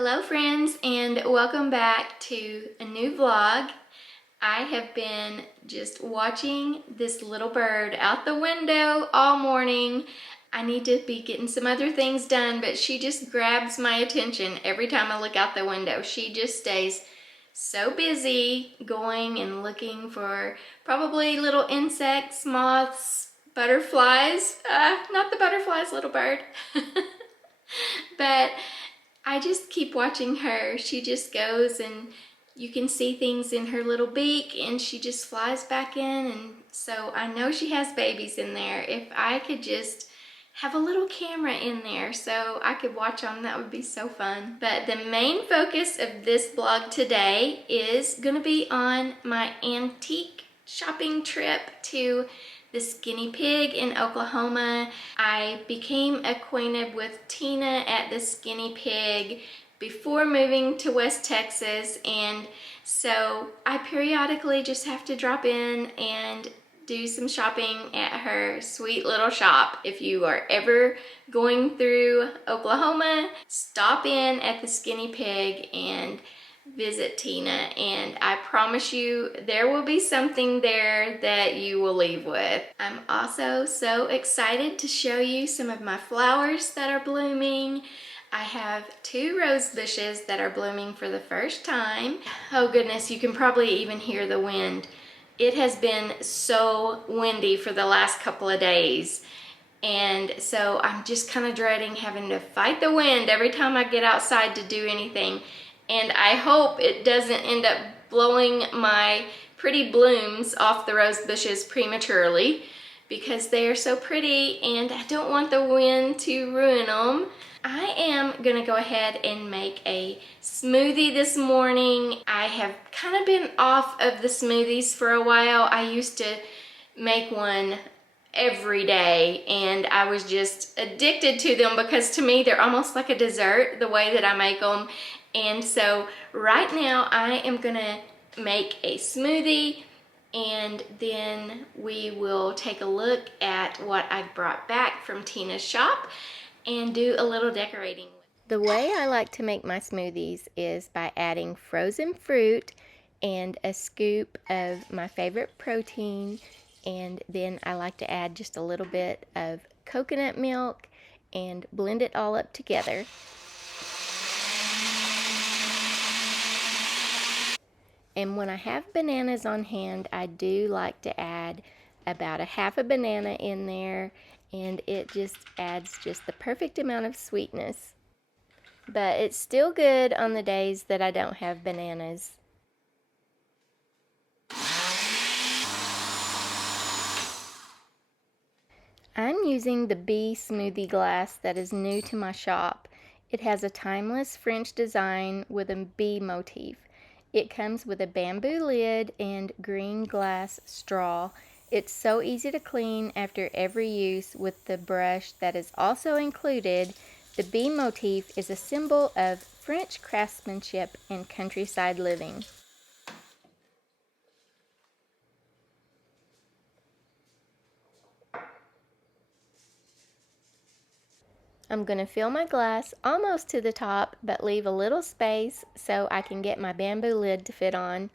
Hello friends, and welcome back to a new vlog. I have been just watching this little bird out the window all morning. I need to be getting some other things done, but she just grabs my attention every time I look out the window. She just stays so busy going and looking for probably little insects, moths, butterflies. Not the butterflies, little bird. But I just keep watching her. She just goes and you can see things in her little beak and she just flies back in, and so I know she has babies in there. If I could just have a little camera in there so I could watch them, that would be so fun. But the main focus of this vlog today is gonna be on my antique shopping trip to the Skinny Pig in Oklahoma. I became acquainted with Tina at the Skinny Pig before moving to West Texas, and so I periodically just have to drop in and do some shopping at her sweet little shop. If you are ever going through Oklahoma, stop in at the Skinny Pig and visit Tina, and I promise you there will be something there that you will leave with. I'm also so excited to show you some of my flowers that are blooming. I have 2 rose bushes that are blooming for the first time. Oh goodness, you can probably even hear the wind. It has been so windy for the last couple of days, and so I'm just kind of dreading having to fight the wind every time I get outside to do anything. And I hope it doesn't end up blowing my pretty blooms off the rose bushes prematurely, because they are so pretty and I don't want the wind to ruin them. I am gonna go ahead and make a smoothie this morning. I have kind of been off of the smoothies for a while. I used to make one every day and I was just addicted to them because to me they're almost like a dessert the way that I make them. And so right now I am gonna make a smoothie, and then we will take a look at what I brought back from Tina's shop and do a little decorating. The way I like to make my smoothies is by adding frozen fruit and a scoop of my favorite protein, and then I like to add just a little bit of coconut milk and blend it all up together. And when I have bananas on hand, I do like to add about a half a banana in there, and it just adds just the perfect amount of sweetness. But it's still good on the days that I don't have bananas. I'm using the bee smoothie glass that is new to my shop. It has a timeless French design with a bee motif. It comes with a bamboo lid and green glass straw. It's so easy to clean after every use with the brush that is also included. The bee motif is a symbol of French craftsmanship and countryside living. I'm going to fill my glass almost to the top, but leave a little space so I can get my bamboo lid to fit on.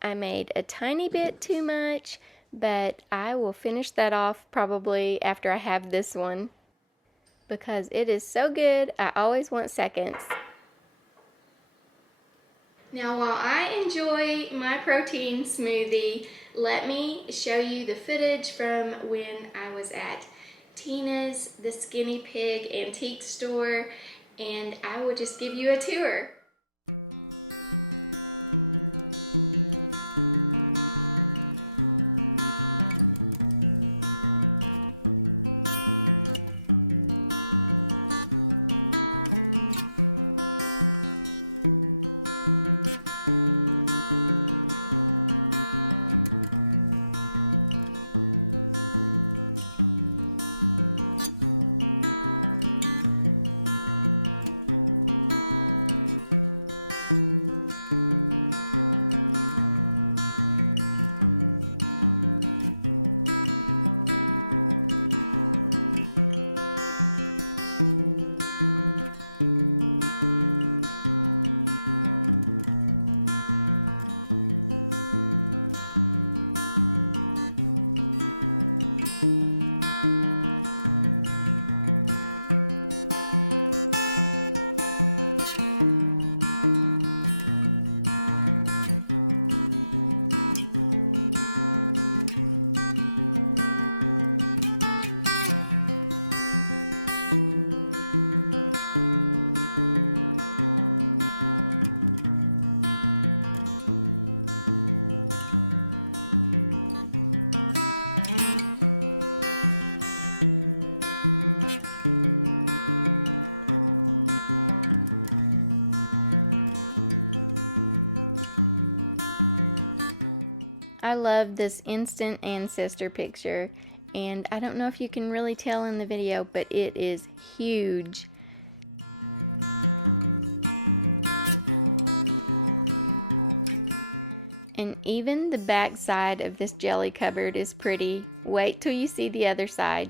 I made a tiny bit too much, but I will finish that off probably after I have this one, because it is so good. I always want seconds. Now while I enjoy my protein smoothie, let me show you the footage from when I was at Tina's the Skinny Pig antique store, and I will just give you a tour. this instant ancestor picture, and I don't know if you can really tell in the video, but it is huge. And even the back side of this jelly cupboard is pretty. Wait till you see the other side.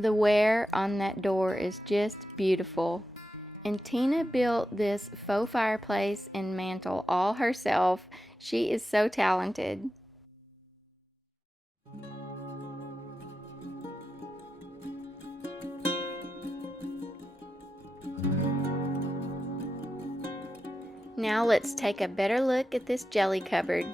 The wear on that door is just beautiful. And Tina built this faux fireplace and mantle all herself. She is so talented. Now let's take a better look at this jelly cupboard.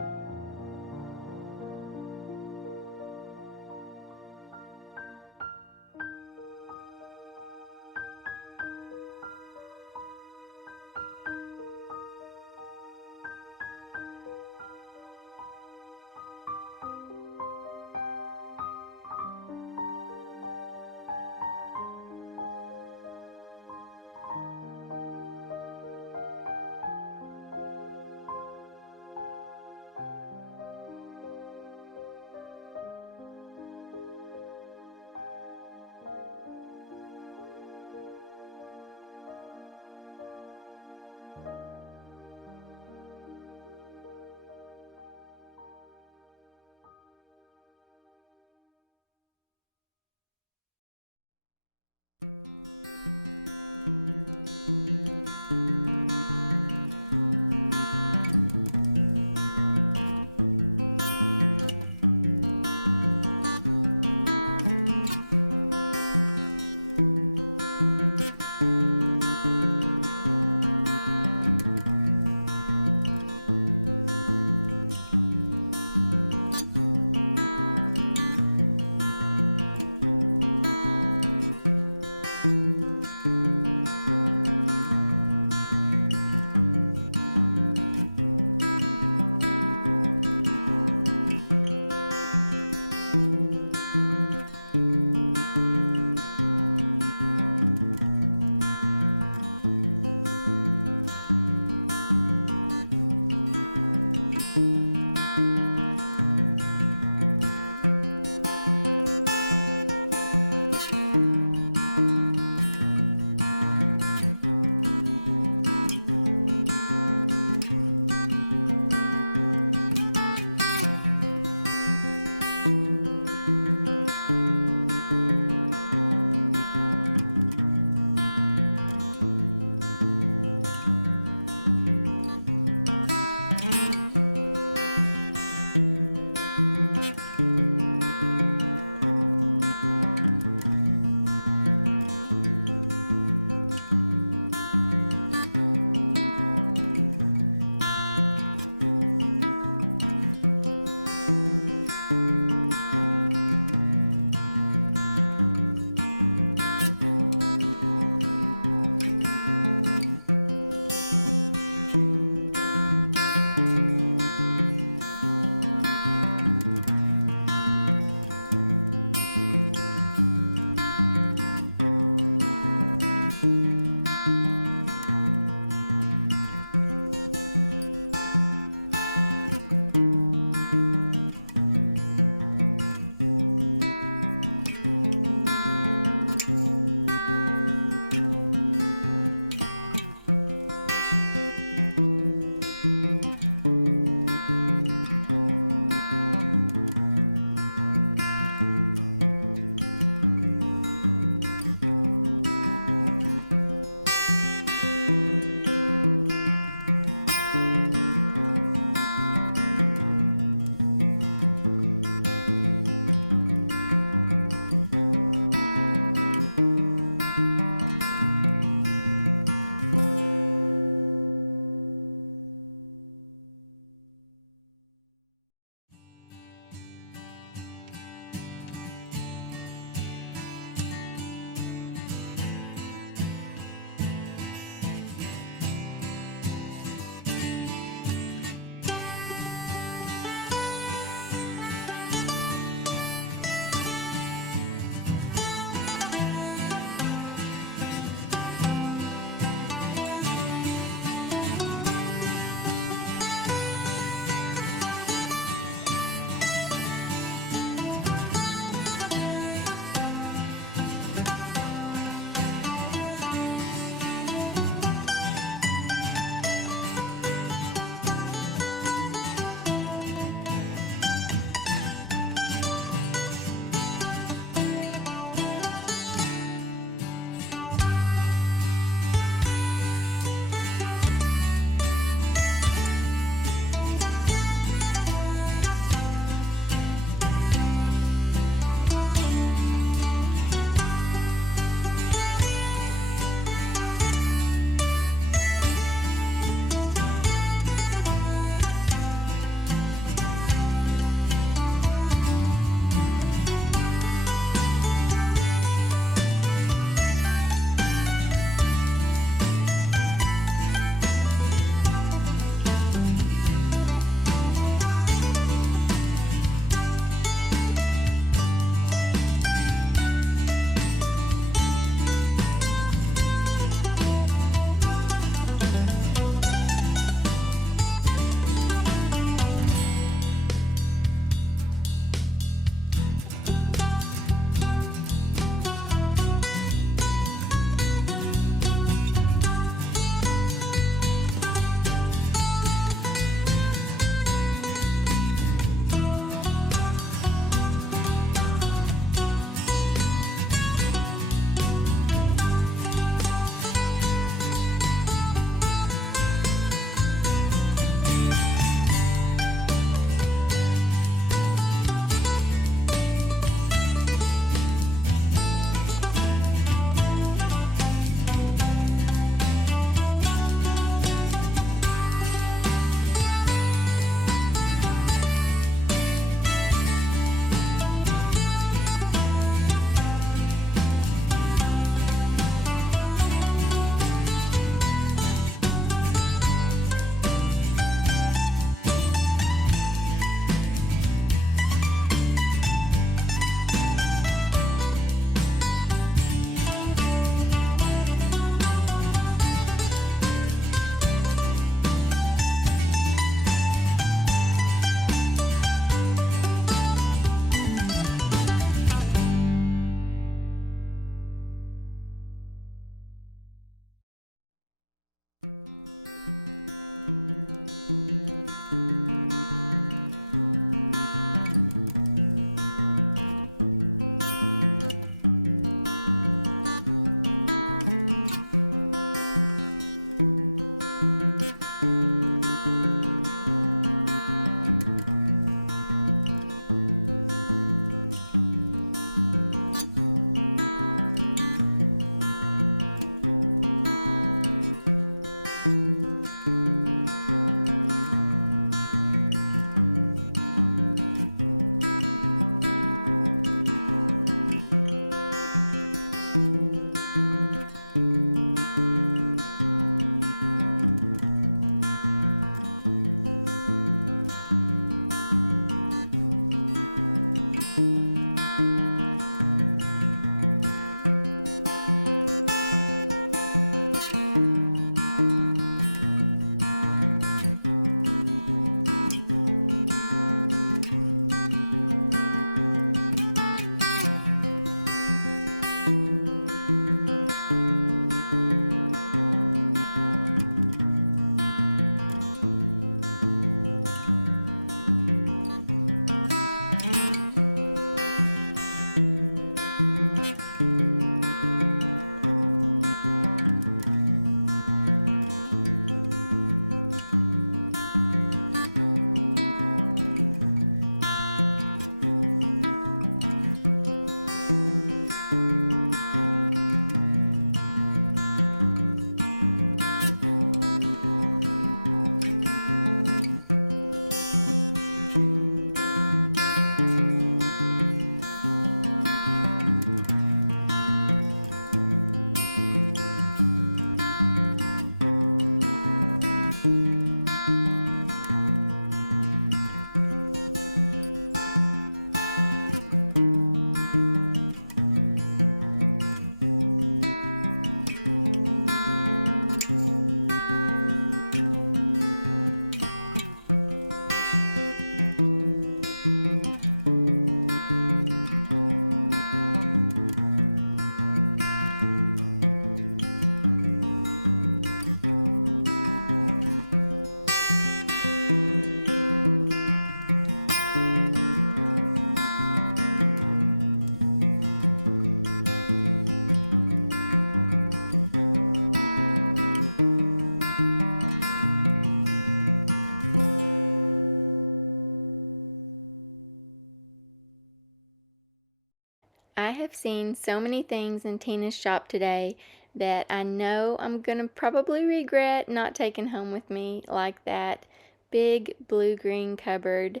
I have seen so many things in Tina's shop today that I know I'm gonna probably regret not taking home with me, like that big blue-green cupboard,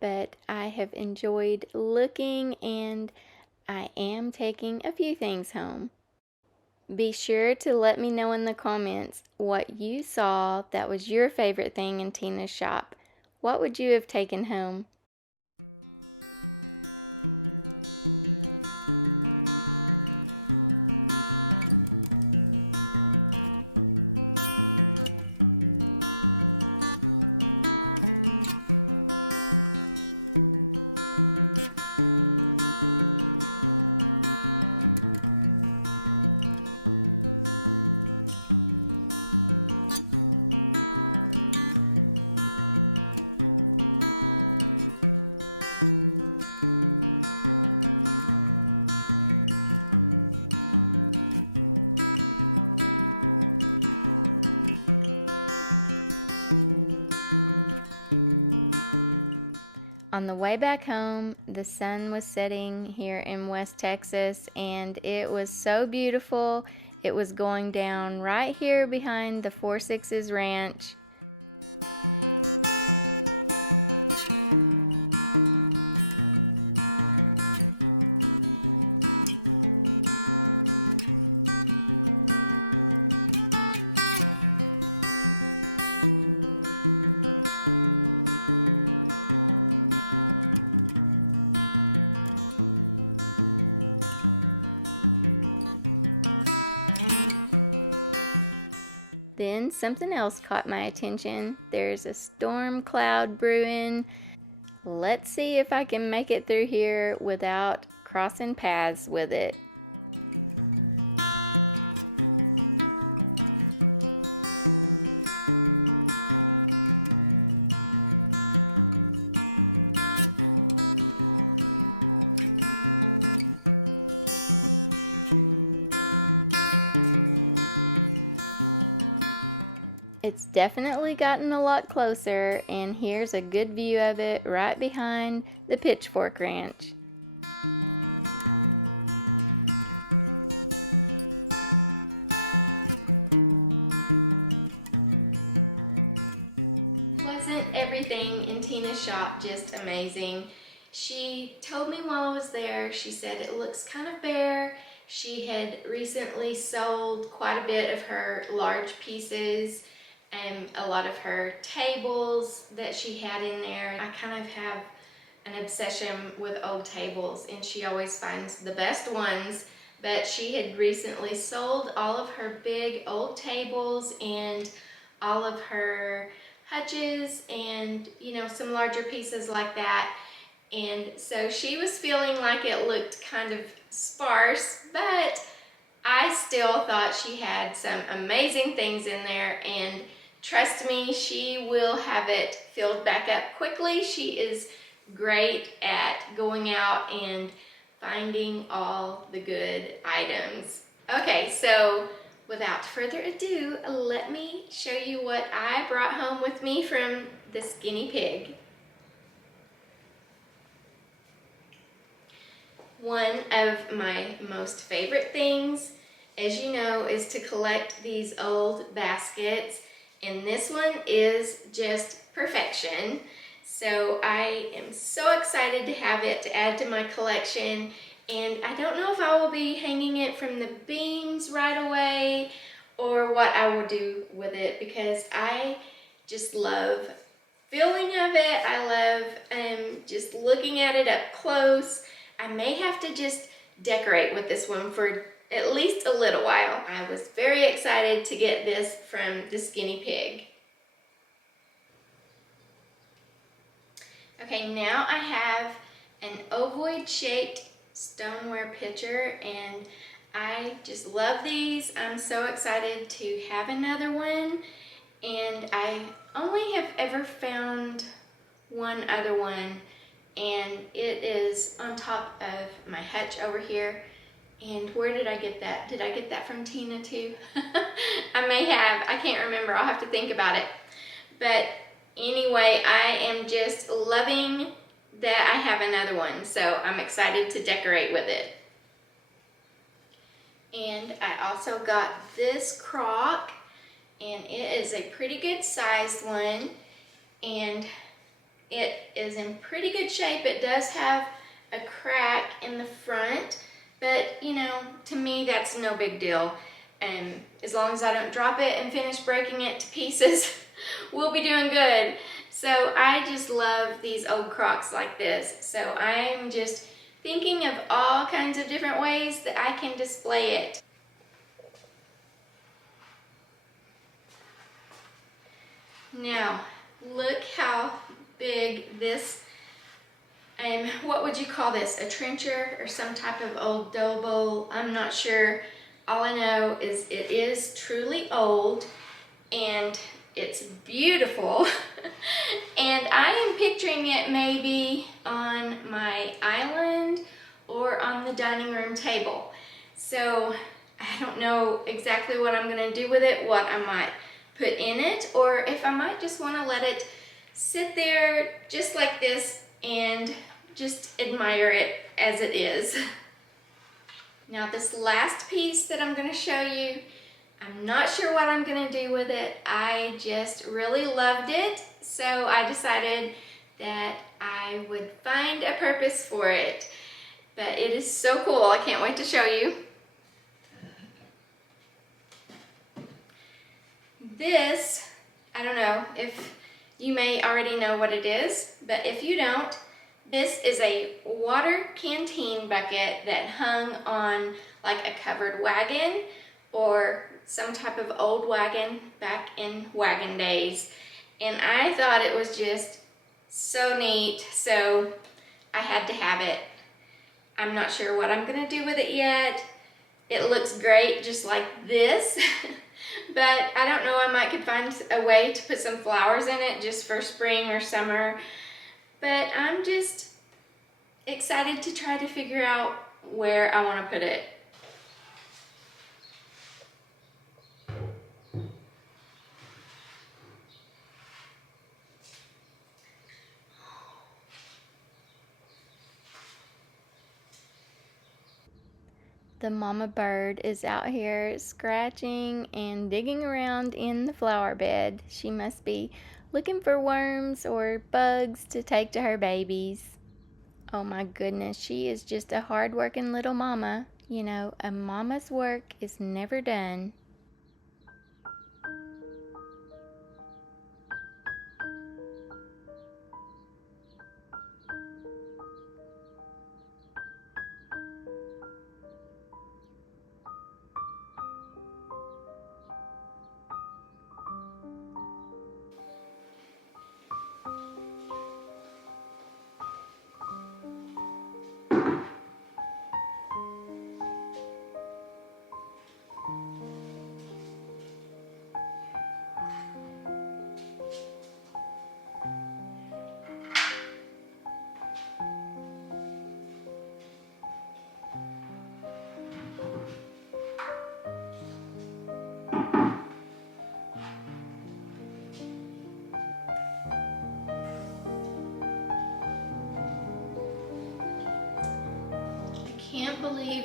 but I have enjoyed looking and I am taking a few things home. Be sure to let me know in the comments what you saw that was your favorite thing in Tina's shop. What would you have taken home? On the way back home, the sun was setting here in West Texas, and it was so beautiful. It was going down right here behind the 4-6's ranch. Then something else caught my attention. There's a storm cloud brewing. Let's see if I can make it through here without crossing paths with it. It's definitely gotten a lot closer, and here's a good view of it right behind the Pitchfork Ranch. Wasn't everything in Tina's shop just amazing? She told me while I was there, she said it looks kind of bare. She had recently sold quite a bit of her large pieces and a lot of her tables that she had in there. I kind of have an obsession with old tables, and she always finds the best ones, but she had recently sold all of her big old tables and all of her hutches and, you know, some larger pieces like that. And so she was feeling like it looked kind of sparse, but I still thought she had some amazing things in there, and trust me, she will have it filled back up quickly. She is great at going out and finding all the good items. Okay, so without further ado, let me show you what I brought home with me from the Skinny Pig. One of my most favorite things, as you know, is to collect these old baskets, and this one is just perfection. So I am so excited to have it to add to my collection, and I don't know if I will be hanging it from the beams right away or what I will do with it, because I just love feeling of it. I love just looking at it up close. I may have to just decorate with this one for at least a little while. I was very excited to get this from the Skinny Pig. Okay, now I have an ovoid shaped stoneware pitcher, and I just love these. I'm so excited to have another one, and I only have ever found one other one, and it is on top of my hutch over here. And where did I get that? Did I get that from Tina too? I may have. I can't remember. I'll have to think about it. But anyway, I am just loving that I have another one, so I'm excited to decorate with it. And I also got this crock, and it is a pretty good sized one, and it is in pretty good shape. It does have a crack in the front, but you know, to me that's no big deal. And as long as I don't drop it and finish breaking it to pieces, we'll be doing good. So I just love these old crocks like this. So I'm just thinking of all kinds of different ways that I can display it. Now, look how big this, what would you call this? A trencher or some type of old dough bowl? I'm not sure. All I know is it is truly old and it's beautiful. And I am picturing it maybe on my island or on the dining room table. So I don't know exactly what I'm gonna do with it, what I might put in it, or if I might just wanna let it sit there just like this and just admire it as it is. Now this last piece that I'm gonna show you, I'm not sure what I'm gonna do with it. I just really loved it, so I decided that I would find a purpose for it. But it is so cool, I can't wait to show you. This, I don't know if you may already know what it is, but if you don't, this is a water canteen bucket that hung on like a covered wagon or some type of old wagon back in wagon days. And I thought it was just so neat, so I had to have it. I'm not sure what I'm gonna do with it yet. It looks great just like this, but I don't know, I might could find a way to put some flowers in it just for spring or summer. But I'm just excited to try to figure out where I want to put it. The mama bird is out here scratching and digging around in the flower bed. She must be looking for worms or bugs to take to her babies. Oh my goodness, she is just a hard-working little mama. You know, a mama's work is never done.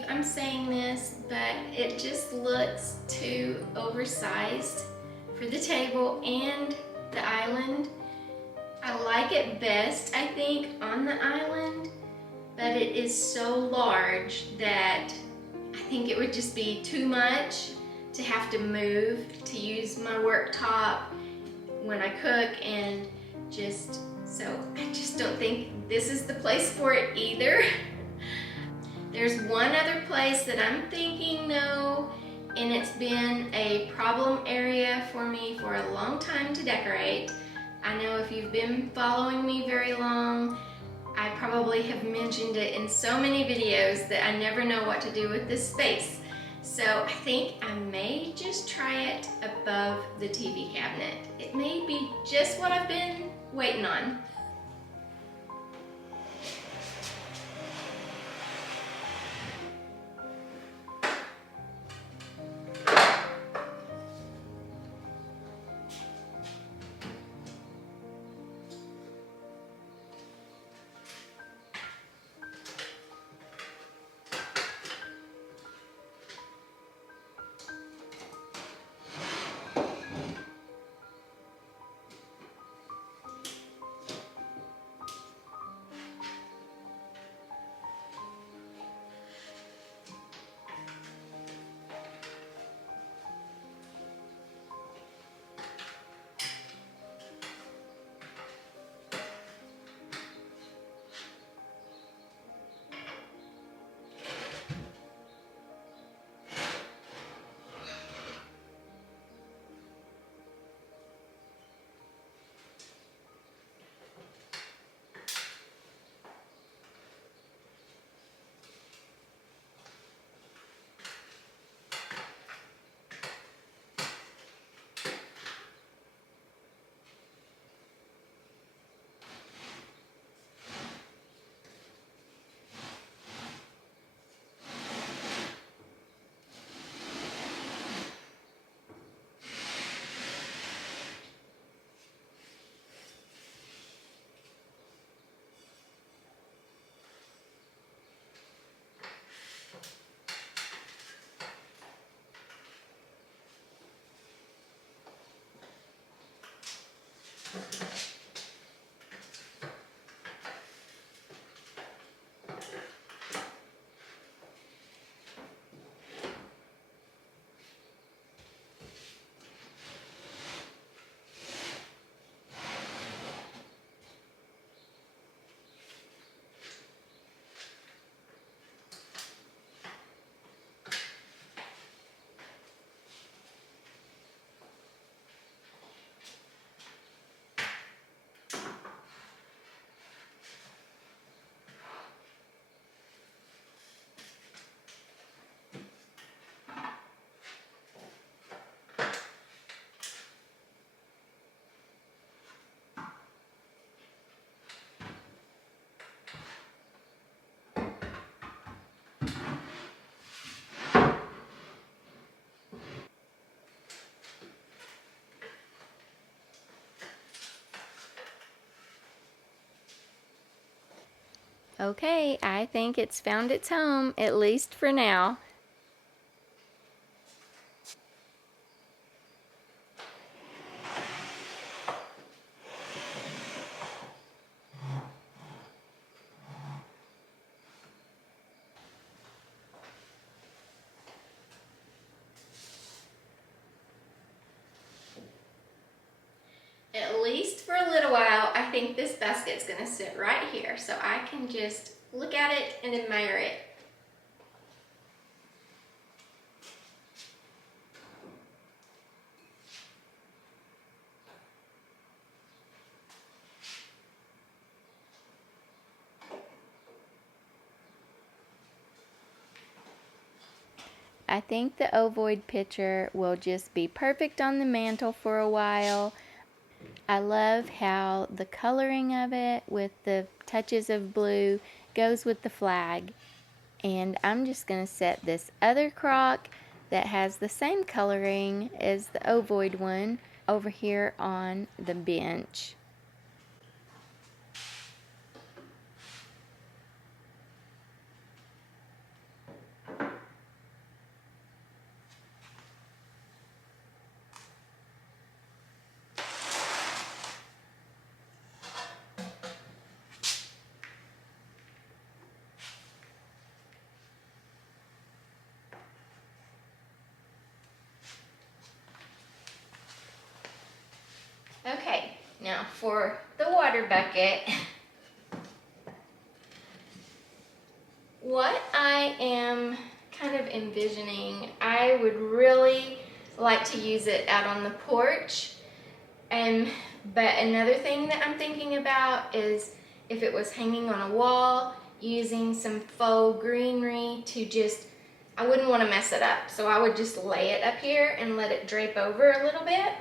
I'm saying this, but it just looks too oversized for the table and the island. I like it best, I think, on the island, but it is so large that I think it would just be too much to have to move to use my worktop when I cook, and so I just don't think this is the place for it either. There's one other place that I'm thinking though, and it's been a problem area for me for a long time to decorate. I know if you've been following me very long, I probably have mentioned it in so many videos that I never know what to do with this space. So I think I may just try it above the TV cabinet. It may be just what I've been waiting on. Okay, I think it's found its home, at least for now. At least for a little while, I think this basket's gonna sit right here so I can just look at it and admire it. I think the ovoid pitcher will just be perfect on the mantle for a while. I love how the coloring of it with the touches of blue goes with the flag. And I'm just going to set this other crock that has the same coloring as the ovoid one over here on the bench. Okay, now for the water bucket, what I am kind of envisioning, I would really like to use it out on the porch. But another thing that I'm thinking about is if it was hanging on a wall, using some faux greenery to just, I wouldn't want to mess it up. So I would just lay it up here and let it drape over a little bit.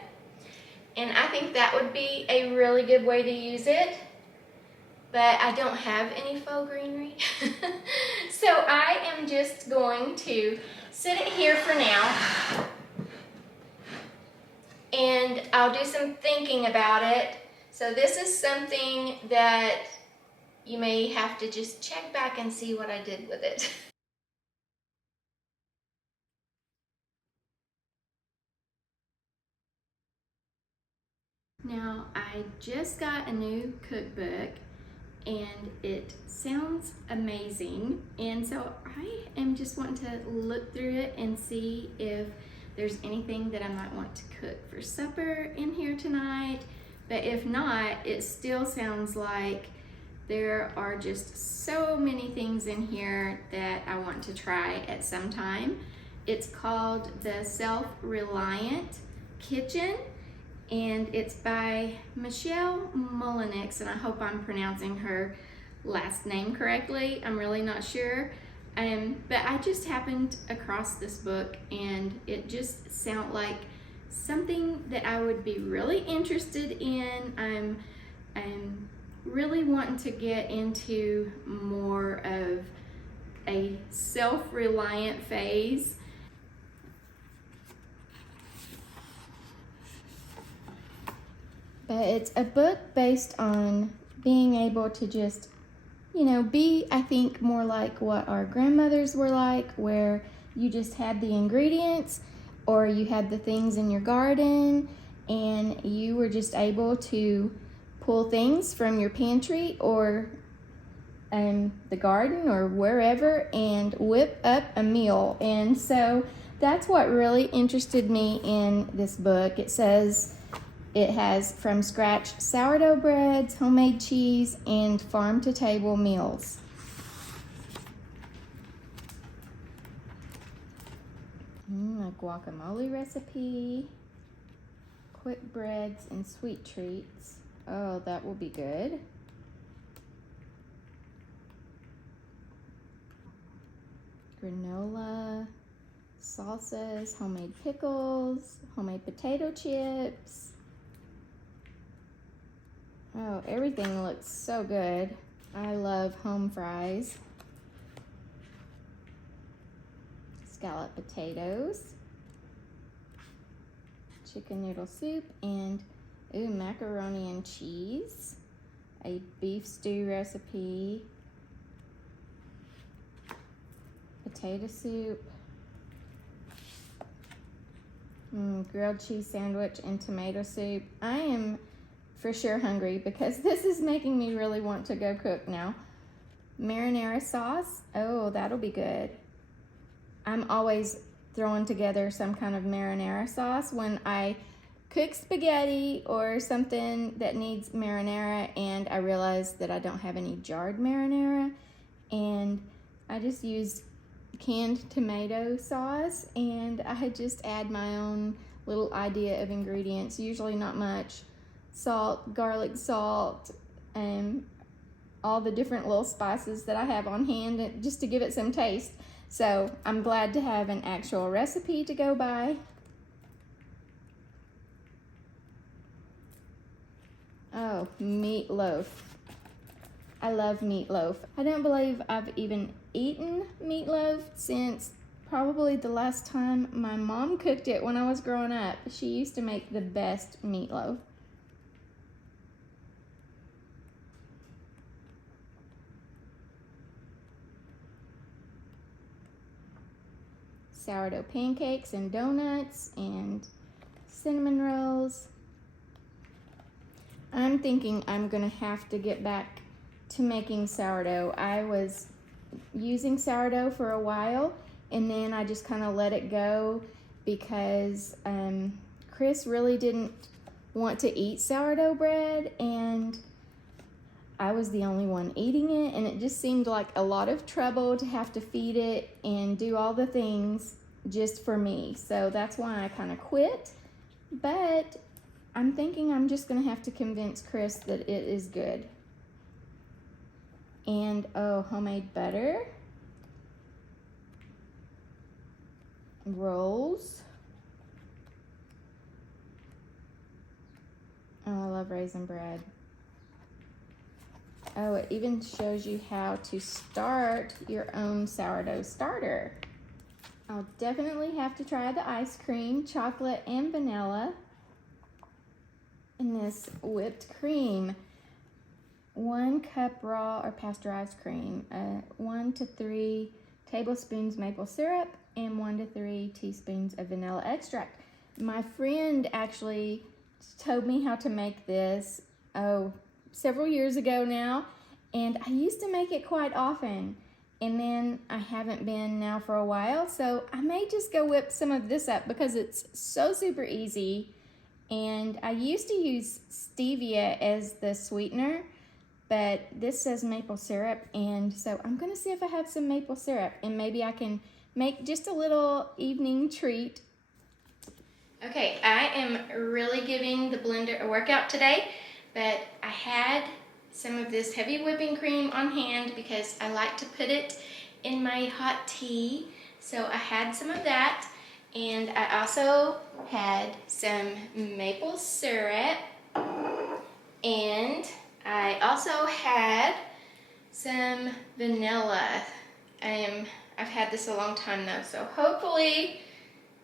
And I think that would be a really good way to use it. But I don't have any faux greenery. So I am just going to sit it here for now. And I'll do some thinking about it. So this is something that you may have to just check back and see what I did with it. Now, I just got a new cookbook and it sounds amazing. And so I am just wanting to look through it and see if there's anything that I might want to cook for supper in here tonight. But if not, it still sounds like there are just so many things in here that I want to try at some time. It's called the Self-Reliant Kitchen, and it's by Michelle Mullenix, and I hope I'm pronouncing her last name correctly. I'm really not sure. But I just happened across this book, and it just sounded like something that I would be really interested in. I'm really wanting to get into more of a self-reliant phase. But it's a book based on being able to just, be, I think, more like what our grandmothers were like, where you just had the ingredients or you had the things in your garden and you were just able to pull things from your pantry or the garden or wherever and whip up a meal. And so that's what really interested me in this book. It says it has from scratch sourdough breads, homemade cheese, and farm to table meals. A guacamole recipe, quick breads and sweet treats. Oh, that will be good. Granola, salsas, homemade pickles, homemade potato chips. Oh, everything looks so good. I love home fries. Scalloped potatoes, chicken noodle soup, and macaroni and cheese, a beef stew recipe, potato soup, grilled cheese sandwich, and tomato soup. I am for sure hungry because this is making me really want to go cook now. Marinara sauce. Oh, that'll be good. I'm always throwing together some kind of marinara sauce when I cook spaghetti or something that needs marinara, and I realize that I don't have any jarred marinara, and I just use canned tomato sauce, and I just add my own little idea of ingredients, usually not much. Salt, garlic salt, and all the different little spices that I have on hand just to give it some taste. So I'm glad to have an actual recipe to go by. Oh, meatloaf. I love meatloaf. I don't believe I've even eaten meatloaf since probably the last time my mom cooked it when I was growing up. She used to make the best meatloaf. Sourdough pancakes and donuts and cinnamon rolls. I'm thinking I'm gonna have to get back to making sourdough. I was using sourdough for a while, and then I just kind of let it go because Chris really didn't want to eat sourdough bread, and I was the only one eating it, and it just seemed like a lot of trouble to have to feed it and do all the things just for me. So that's why I kind of quit. But I'm thinking I'm just gonna have to convince Chris that it is good. And oh, homemade butter, rolls. Oh, I love raisin bread. Oh, it even shows you how to start your own sourdough starter. I'll definitely have to try the ice cream, chocolate and vanilla in this whipped cream. 1 cup raw or pasteurized cream, 1 to 3 tablespoons maple syrup, and 1 to 3 teaspoons of vanilla extract. My friend actually told me how to make this, several years ago now, and I used to make it quite often, and then I haven't been now for a while, so I may just go whip some of this up because it's so super easy. And I used to use stevia as the sweetener, but this says maple syrup, and so I'm gonna see if I have some maple syrup, and maybe I can make just a little evening treat. Okay, I am really giving the blender a workout today, but I had some of this heavy whipping cream on hand because I like to put it in my hot tea. So I had some of that, and I also had some maple syrup, and I also had some vanilla. I've had this a long time though, so hopefully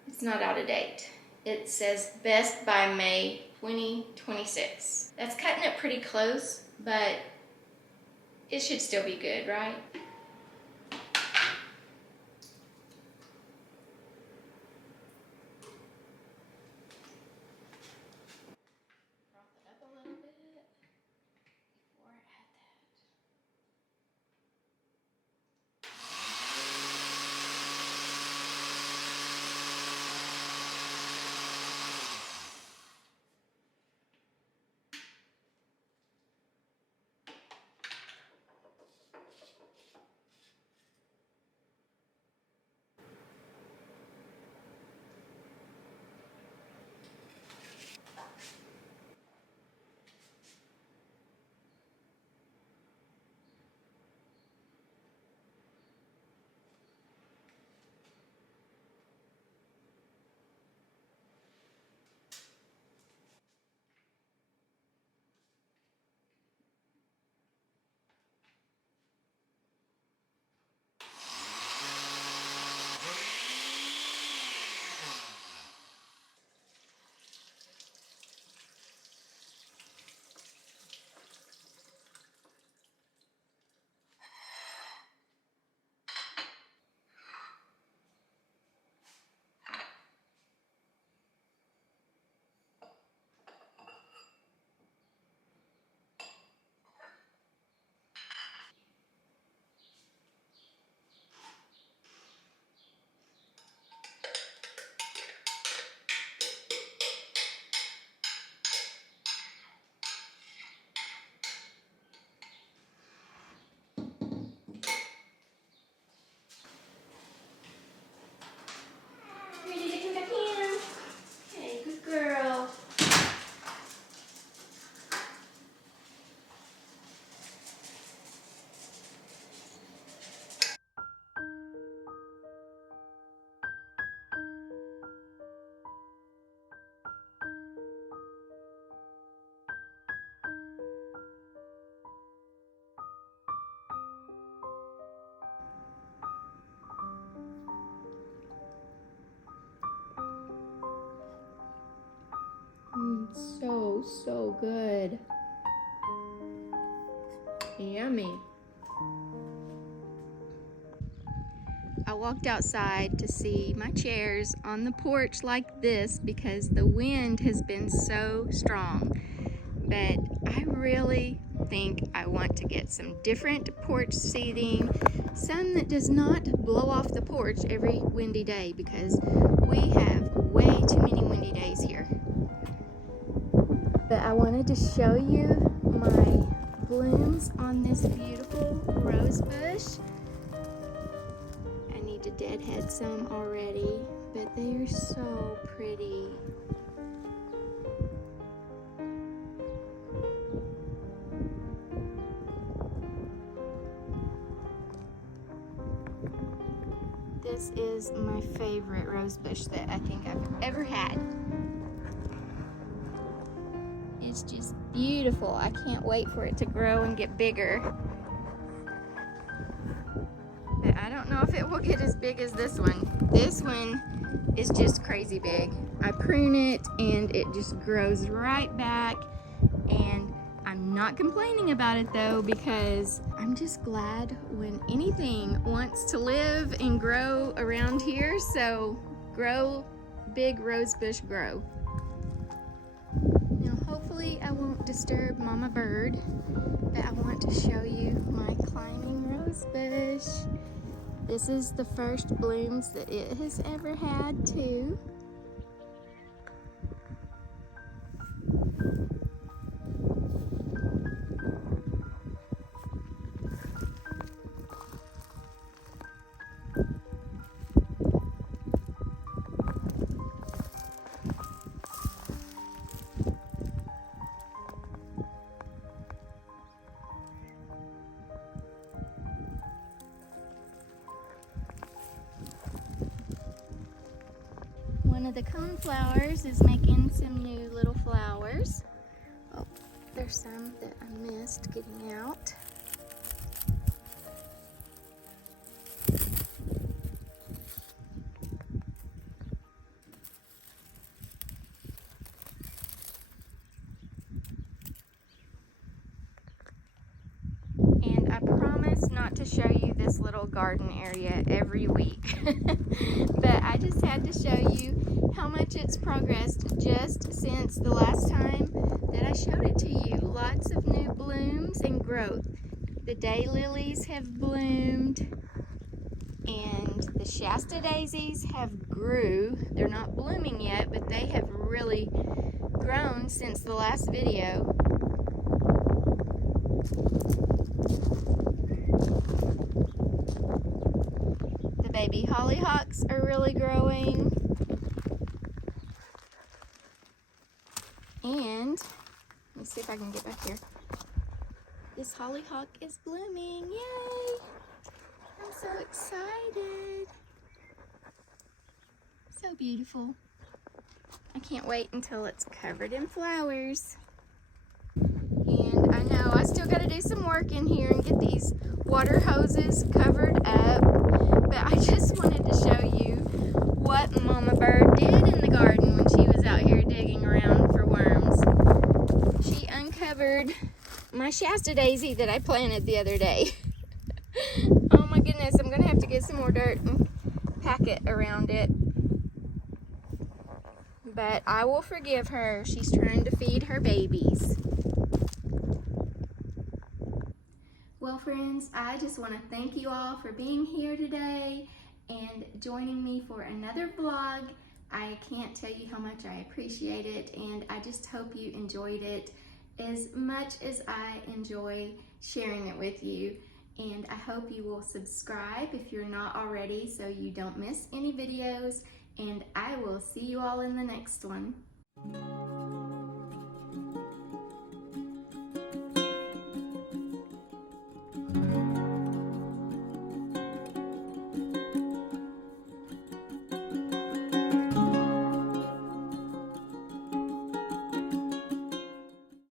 it's not out of date. It says best by May 2026. That's cutting it pretty close, but it should still be good, right? Froth it up a little bit before I add that. so good. Yummy. I walked outside to see my chairs on the porch like this because the wind has been so strong. But I really think I want to get some different porch seating, some that does not blow off the porch every windy day because we have way too many windy days here. But I wanted to show you my blooms on this beautiful rose bush. I need to deadhead some already, but they are so pretty. This is my favorite rose bush that I think I've ever had. It's just beautiful. I can't wait for it to grow and get bigger. But I don't know if it will get as big as this one. This one is just crazy big. I prune it and it just grows right back, and I'm not complaining about it though because I'm just glad when anything wants to live and grow around here. So grow, big rose bush, grow. Now hopefully I won't disturb Mama Bird, but I want to show you my climbing rose bush. This is the first blooms that it has ever had too. One of the coneflowers is making some new little flowers. Oh, there's some that I missed getting out. And I promise not to show you this little garden area every week. But I just had to show you how much it's progressed just since the last time that I showed it to you. Lots of new blooms and growth. The daylilies have bloomed, and the Shasta daisies have grew. They're not blooming yet, but they have really grown since the last video. The baby hollyhocks are really growing. And let me see if I can get back here. This hollyhock is blooming. Yay! I'm so excited. So beautiful. I can't wait until it's covered in flowers. And I know I still got to do some work in here and get these water hoses covered up. But I just wanted to show you what Mama Bird did in the garden when she was out here digging around for worms. She uncovered my Shasta daisy that I planted the other day. Oh my goodness, I'm going to have to get some more dirt and pack it around it. But I will forgive her. She's trying to feed her babies. Well, friends, I just want to thank you all for being here today and joining me for another vlog. I can't tell you how much I appreciate it, and I just hope you enjoyed it as much as I enjoy sharing it with you. And I hope you will subscribe if you're not already so you don't miss any videos, and I will see you all in the next one.